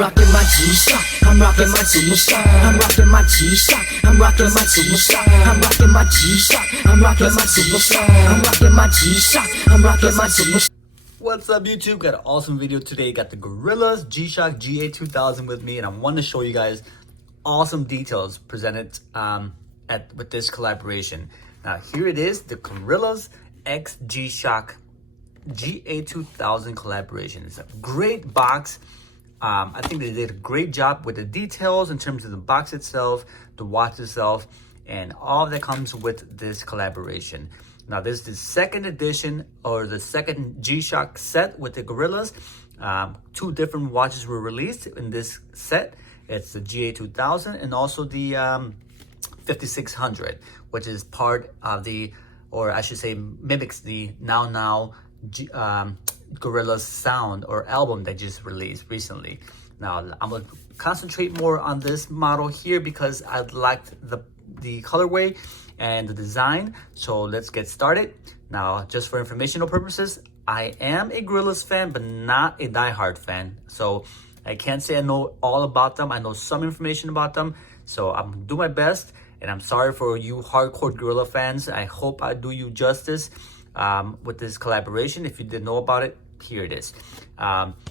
rocking my G-Shock. I'm rocking my G-Shock. I'm rocking my G-Shock. I'm rocking my G-Shock. I'm rocking my G-Shock. I'm rocking my G-Shock. I'm rocking my G-Shock. I'm rocking my G-Shock. What's up, YouTube? Got an awesome video today. Got the Gorillaz G-Shock GA2000 with me, and I want to show you guys awesome details presented with this collaboration. Now here it is, the Gorillaz X G-Shock GA2000 collaboration. It's a great box. I think they did a great job with the details in terms of the box itself, the watch itself, and all that comes with this collaboration. Now this is the second edition, or the second G-Shock set with the Gorillaz. Two different watches were released in this set. It's the GA2000 and also the 5600, which is part of the, or I should say mimics the Now Gorillaz sound or album that just released recently. Now I'm gonna concentrate more on this model here because I liked the colorway and the design. So let's get started. Now, just for informational purposes, I am a Gorillaz fan, but not a diehard fan. So I can't say I know all about them. I know some information about them. So I'm gonna do my best, and I'm sorry for you hardcore Gorillaz fans. I hope I do you justice with this collaboration. If you didn't know about it, here it is.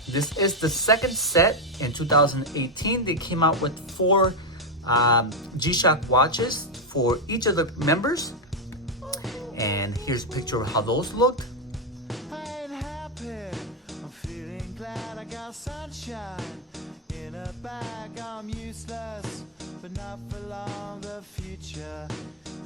This is the second set. In 2018, they came out with 4 G-Shock watches for each of the members, and here's a picture of how those look. I ain't happy, I'm feeling glad I got sunshine in a bag. I'm useless, but not for long. The future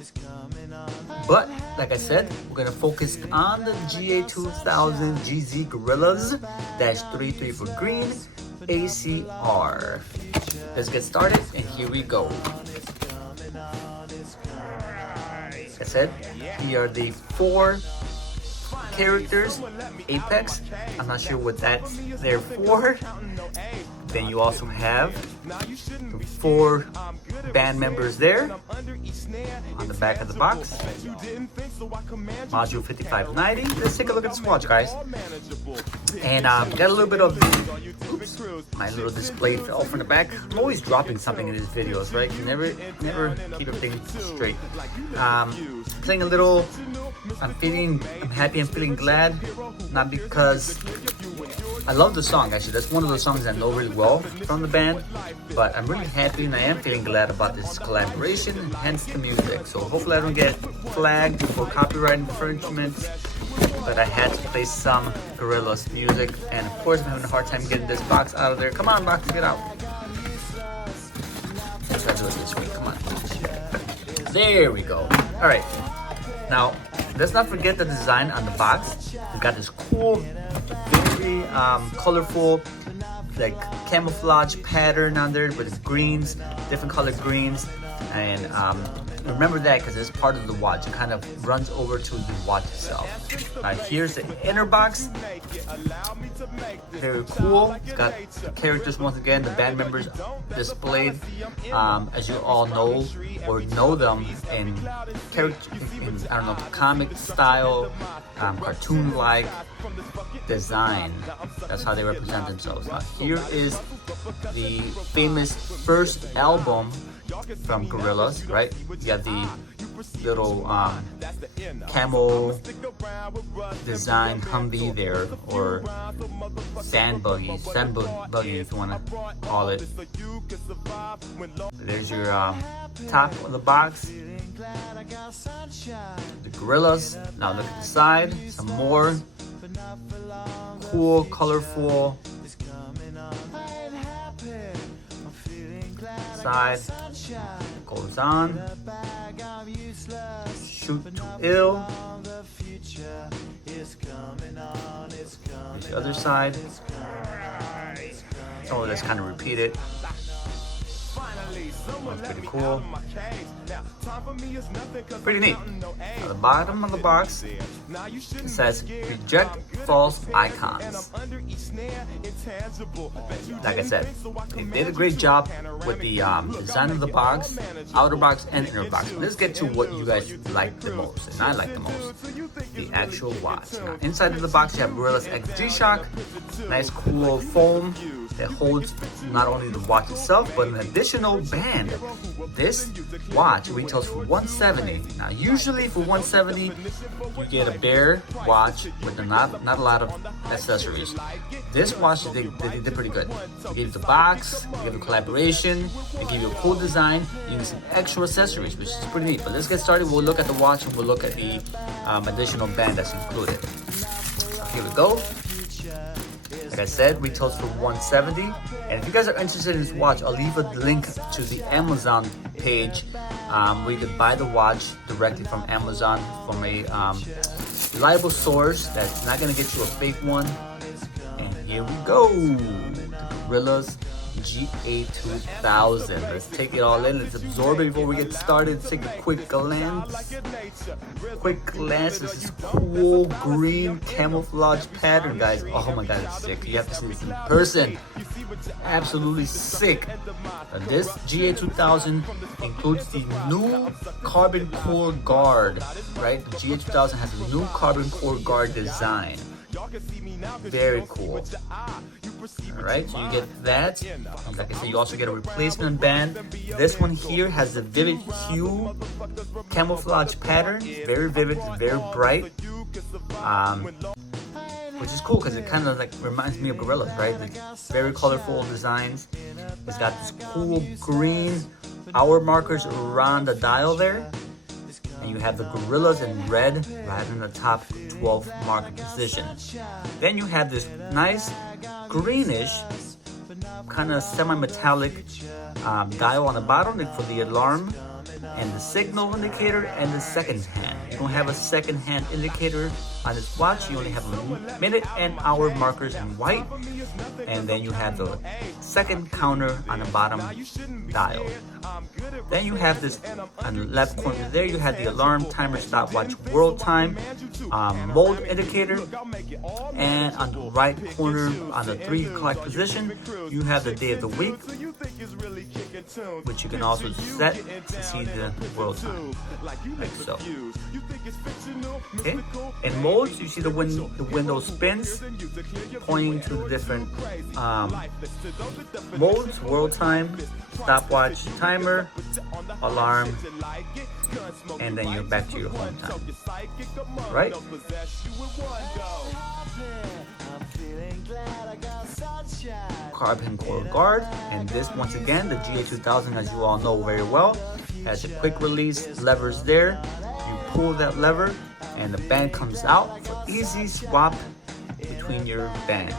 is coming on. But like I said, we're gonna focus on the GA2000 GZ Gorillaz -33 for green ACR. Let's get started, and here we go. Like I said, here are the 4 characters. Apex, I'm not sure what that's there for. Then you also have the 4 band members there on the back of the box. Module 5590. Let's take a look at this watch, guys. And got a little bit of, oops, my little display fell from the back. I'm always dropping something in these videos, right? You never keep everything straight. Playing a little, I'm happy, I'm feeling glad. Not because I love the song, actually. That's one of those songs I know really well from the band. But I'm really happy and I am feeling glad about this collaboration, and hence the music. So hopefully I don't get flagged for copyright infringement. But I had to play some Gorillaz music, and of course I'm having a hard time getting this box out of there. Come on, box, get out. Let's try to do it this way. Come on. There we go. All right. Now, let's not forget the design on the box. We got this cool, very colorful, like camouflage pattern on there with greens, different colored greens, and remember that because it's part of the watch. It kind of runs over to the watch itself. Now here's the inner box. Very cool. It's got the characters once again, the band members displayed, as you all know or know them in I don't know, comic style, cartoon-like design. That's how they represent themselves. Now here is the famous first album from Gorillaz, right? You got the little camo design Humvee there, or sand buggy if you want to call it. There's your top of the box, the Gorillaz. Now look at the side, some more cool, colorful side. Goes on. Shoot to ill. Here's the other side. Some of this kind of repeated. That's pretty cool. Pretty neat. At the bottom of the box, it says reject false icons. Like I said, they did a great job with the design of the box, outer box and inner box. Let's get to what you guys like the most, and I like the most, the actual watch. Now, inside of the box you have Gorillaz X G-Shock, nice cool foam that holds not only the watch itself, but an additional band. This watch retails for $170. Now, usually for $170, you get a bare watch with not a lot of accessories. This watch, they did pretty good. They gave you the box, they gave you collaboration, they give you a cool design, you get some extra accessories, which is pretty neat. But let's get started. We'll look at the watch and we'll look at the additional band that's included. Here we go. Like I said, retails for $170. And if you guys are interested in this watch, I'll leave a link to the Amazon page where you can buy the watch directly from Amazon from a reliable source that's not going to get you a fake one. And here we go. The Gorillaz GA2000. Let's take it all in. Let's absorb it before we get started. Let's take a quick glance. This is cool green camouflage pattern, guys. Oh my god, it's sick. You have to see this in person. Absolutely sick. This GA2000 includes the new carbon core guard, right? The GA2000 has a new carbon core guard design. Very cool. Alright, so you get that. Like I said, you also get a replacement band. This one here has the vivid hue camouflage pattern. It's very vivid, it's very bright. Which is cool because it kind of like reminds me of Gorillaz, right? It's very colorful designs. It's got this cool green hour markers around the dial there. And you have the Gorillaz in red right in the top 12 market position. Then you have this nice greenish kind of semi-metallic dial on the bottom for the alarm and the signal indicator and the second hand. You don't have a second hand indicator on this watch. You only have a minute and hour markers in white, and then you have the second counter on the bottom dial. Then you have this on the left corner there, you have the alarm, timer, stopwatch, world time, mode indicator, and on the right corner on the 3 o'clock position, you have the day of the week, which you can also set to see the world time, like so. Okay, in modes, you see the window spins, pointing to the different modes: world time, stopwatch, timer, alarm, and then you're back to your home time. Right? Carbon core guard, and this once again, the GA2000, as you all know very well, has a quick release levers there. You pull that lever and the band comes out for easy swap between your bands.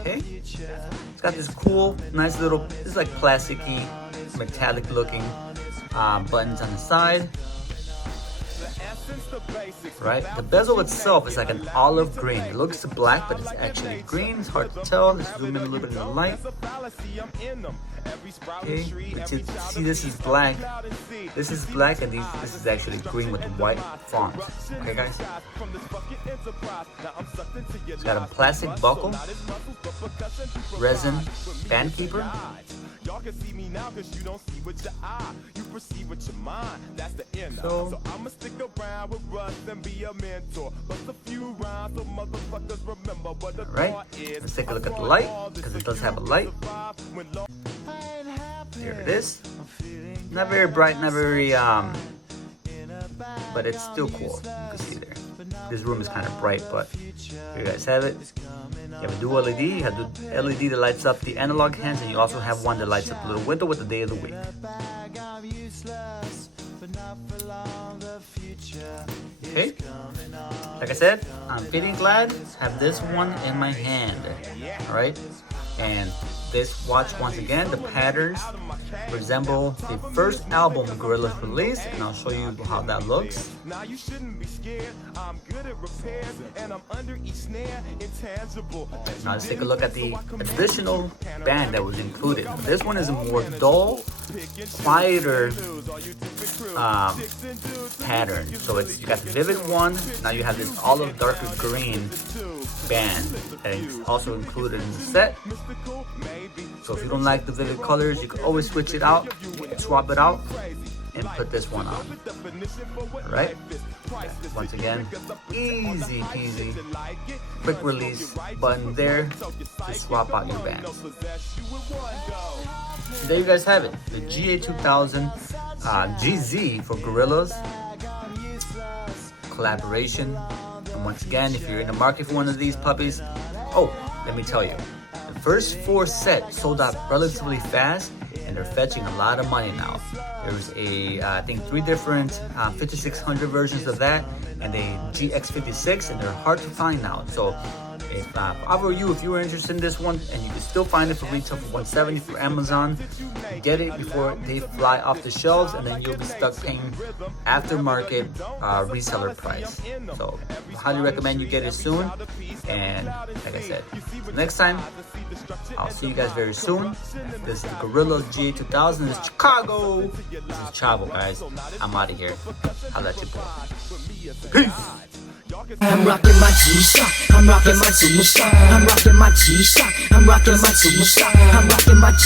Okay, it's got this cool, nice little, it's like plasticky, metallic looking buttons on the side. Right, the bezel itself is like an olive green. It looks black, but it's actually green. It's hard to tell. Let's zoom in a little bit in the light. Okay, see, this is black. This is black, and this is actually green with white font. Okay, guys. It's got a plastic buckle, resin band keeper. So I'ma stick around with Russ and be a mentor. Right, let's take a look at the light, because it does have a light. Here it is. Not very bright, not very but it's still cool. You can see there. This room is kind of bright, but here you guys have it. You have a dual LED. You have the LED that lights up the analog hands, and you also have one that lights up the little window with the day of the week. Okay, like I said, I'm feeling glad to have this one in my hand. Alright, and this watch, once again, the patterns resemble the first album Gorillaz released, and I'll show you how that looks. Now let's take a look at the additional band that was included. This one is a more dull, quieter pattern. So you got the vivid one. Now you have this olive darker green band that is also included in the set. So if you don't like the vivid colors, you can always switch it out, swap it out, and put this one on. Alright, Once again, easy peasy, quick release button there to swap out your bands. So there you guys have it, the GA2000 GZ for Gorillaz Collaboration. And once again, if you're in the market for one of these puppies, oh, let me tell you, the first 4 sets sold out relatively fast, and they're fetching a lot of money now. There's I think 3 different 5600 versions of that, and a GX56, and they're hard to find now. So if I were you, if you were interested in this one and you can still find it for retail for $170 for Amazon, get it before they fly off the shelves, and then you'll be stuck paying aftermarket reseller price. So I highly recommend you get it soon. And like I said, next time I'll see you guys very soon. This is the Gorillaz GA2000. This is Chicago. This is Chavo, guys. I'm out of here. Holla at you, boy. Peace. I'm rocking my G-Shock, I'm rocking my Superstar, I'm rocking my G-Shock, I'm rocking my Superstar, I'm rocking my G